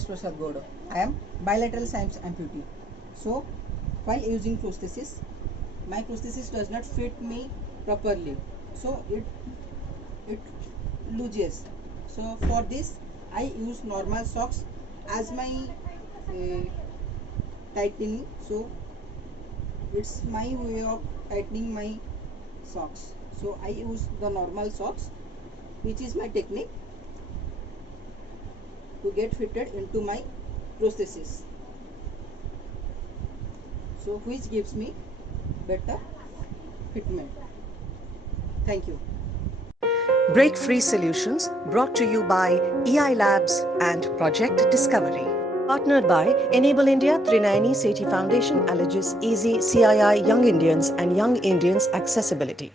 Amresh Prasad. I am bilateral science amputee. So, while using prosthesis, my prosthesis does not fit me properly. So it loses. So for this, I use normal socks as my uh, tightening. So it's my way of tightening my socks. So I use the normal socks, which is my technique to get fitted into my prosthesis. So which gives me better fitment. Thank you. Break Free Solutions, brought to you by EI Labs and Project Discovery. Partnered by Enable India, Trinayani Sethi Foundation, Alleges Easy, CII Young Indians and Young Indians Accessibility.